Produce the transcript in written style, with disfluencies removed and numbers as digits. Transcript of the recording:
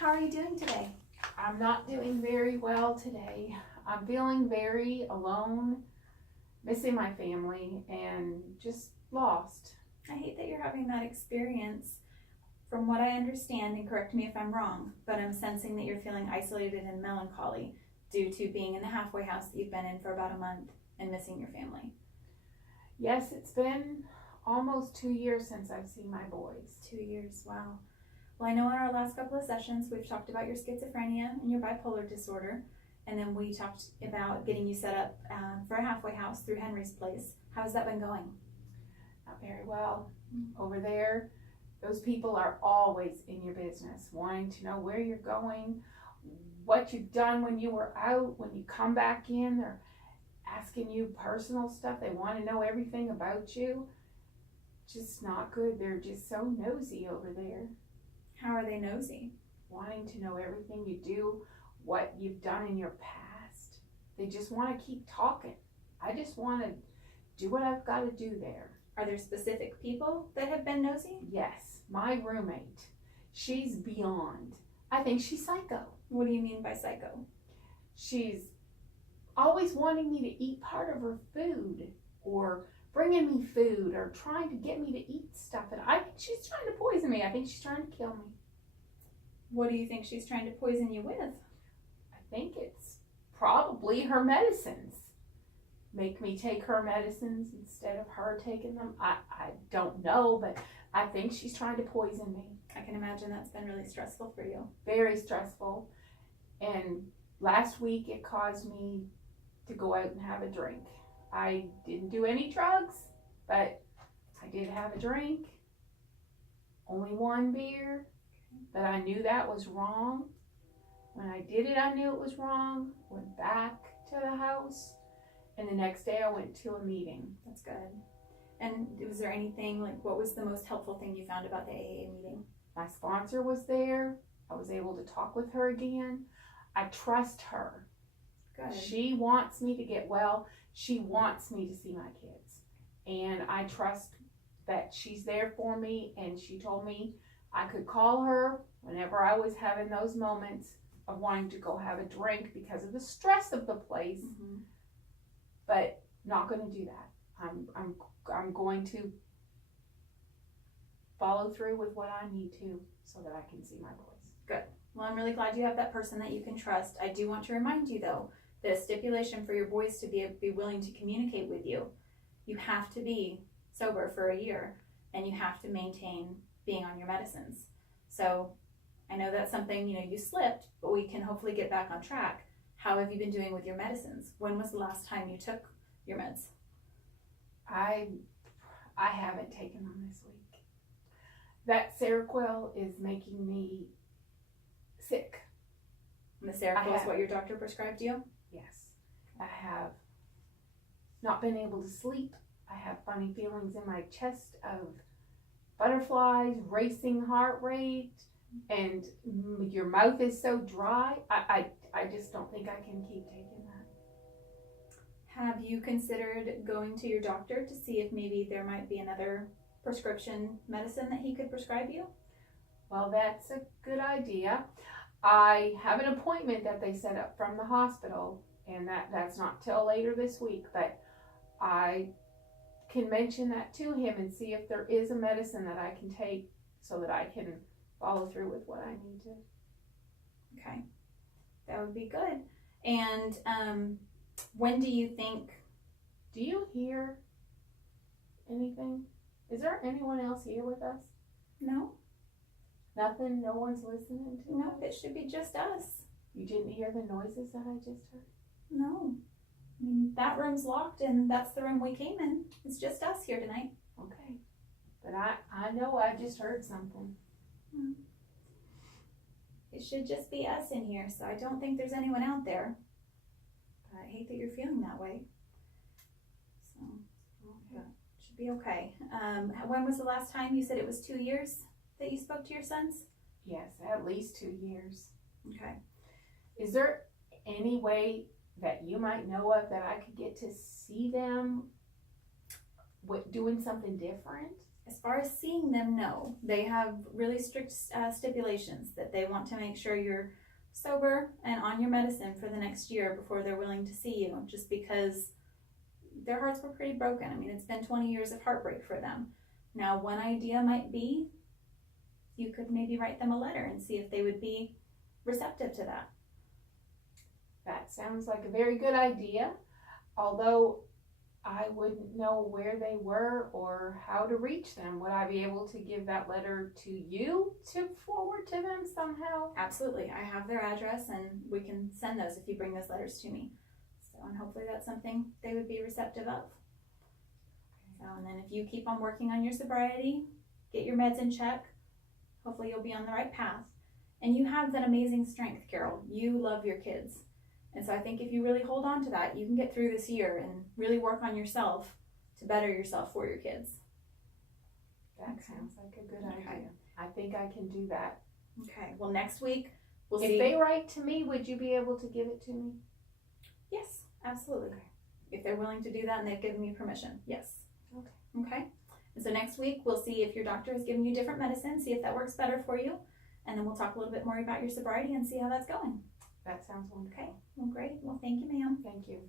How are you doing today? I'm not doing very well today. I'm feeling very alone, missing my family, and just lost. I hate that you're having that experience. From what I understand, and correct me if I'm wrong, but I'm sensing that you're feeling isolated and melancholy due to being in the halfway house that you've been in for about a month and missing your family. Yes, it's been almost 2 years since I've seen my boys. 2 years, wow. Well, I know in our last couple of sessions we've talked about your schizophrenia and your bipolar disorder, and then we talked about getting you set up for a halfway house through Henry's Place. How's that been going? Not very well. Over there, those people are always in your business, wanting to know where you're going, what you've done when you were out, when you come back in. They're asking you personal stuff. They want to know everything about you. Just not good. They're just so nosy over there. How are they nosy? Wanting to know everything you do, what you've done in your past. They just want to keep talking. I just want to do what I've got to do there. Are there specific people that have been nosy? Yes, my roommate. She's beyond. I think she's psycho. What do you mean by psycho? She's always wanting me to eat part of her food, or bringing me food, or trying to get me to eat stuff. And I think she's trying to poison me. I think she's trying to kill me. What do you think she's trying to poison you with? I think it's probably her medicines. Make me take her medicines instead of her taking them. I don't know, but I think she's trying to poison me. I can imagine that's been really stressful for you. Very stressful. And last week it caused me to go out and have a drink. I didn't do any drugs, but I did have a drink. Only one beer, but I knew that was wrong. When I did it, I knew it was wrong. Went back to the house, and the next day I went to a meeting. That's good. And was there anything, like, what was the most helpful thing you found about the AA meeting? My sponsor was there. I was able to talk with her again. I trust her. Good. She wants me to get well. She wants me to see my kids. And I trust that she's there for me. And she told me I could call her whenever I was having those moments of wanting to go have a drink because of the stress of the place. Mm-hmm. But not going to do that. I'm going to follow through with what I need to so that I can see my boys. Good. Well, I'm really glad you have that person that you can trust. I do want to remind you, though, that a stipulation for your boys to be willing to communicate with you, you have to be sober for a year, and you have to maintain being on your medicines. So I know that's something, you slipped, but we can hopefully get back on track. How have you been doing with your medicines? When was the last time you took your meds? I haven't taken them this week. That Seroquel is making me sick. And the Seroquel is what your doctor prescribed you? Yes. I have not been able to sleep. I have funny feelings in my chest of butterflies, racing heart rate, and your mouth is so dry. I just don't think I can keep taking that. Have you considered going to your doctor to see if maybe there might be another prescription medicine that he could prescribe you? Well, that's a good idea. I have an appointment that they set up from the hospital, and that's not till later this week, but I can mention that to him and see if there is a medicine that I can take so that I can follow through with what I need to. Okay, that would be good. And when do you think? Do you hear anything? Is there anyone else here with us? No. Nothing? No one's listening to No, us? it should be just us. You didn't hear the noises that I just heard? No. I mean, that room's locked and that's the room we came in. It's just us here tonight. Okay. But I know I just heard something. It should just be us in here, so I don't think there's anyone out there. But I hate that you're feeling that way. So, Okay. it should be okay. When was the last time you said it was 2 years that you spoke to your sons? Yes, at least 2 years. Okay. Is there any way that you might know of that I could get to see them doing something different? As far as seeing them, no. They have really strict stipulations that they want to make sure you're sober and on your medicine for the next year before they're willing to see you, just because their hearts were pretty broken. I mean, it's been 20 years of heartbreak for them. Now, one idea might be you could maybe write them a letter and see if they would be receptive to that. That sounds like a very good idea, although I wouldn't know where they were or how to reach them. Would I be able to give that letter to you to forward to them somehow? Absolutely. I have their address and we can send those if you bring those letters to me. So, and hopefully that's something they would be receptive of. So, and then if you keep on working on your sobriety, get your meds in check, hopefully you'll be on the right path. And you have that amazing strength, Carol. You love your kids. And so I think if you really hold on to that, you can get through this year and really work on yourself to better yourself for your kids. That sounds like a good Okay. idea. I think I can do that. Okay. Well, next week we'll If see. they write to me, would you be able to give it to me? Yes, absolutely. If they're willing to do that and they've given me permission, yes. Okay. Okay. And so next week we'll see if your doctor has given you different medicine, see if that works better for you, and then we'll talk a little bit more about your sobriety and see how that's going. That sounds wonderful. Okay. Well, great. Well, thank you, ma'am. Thank you.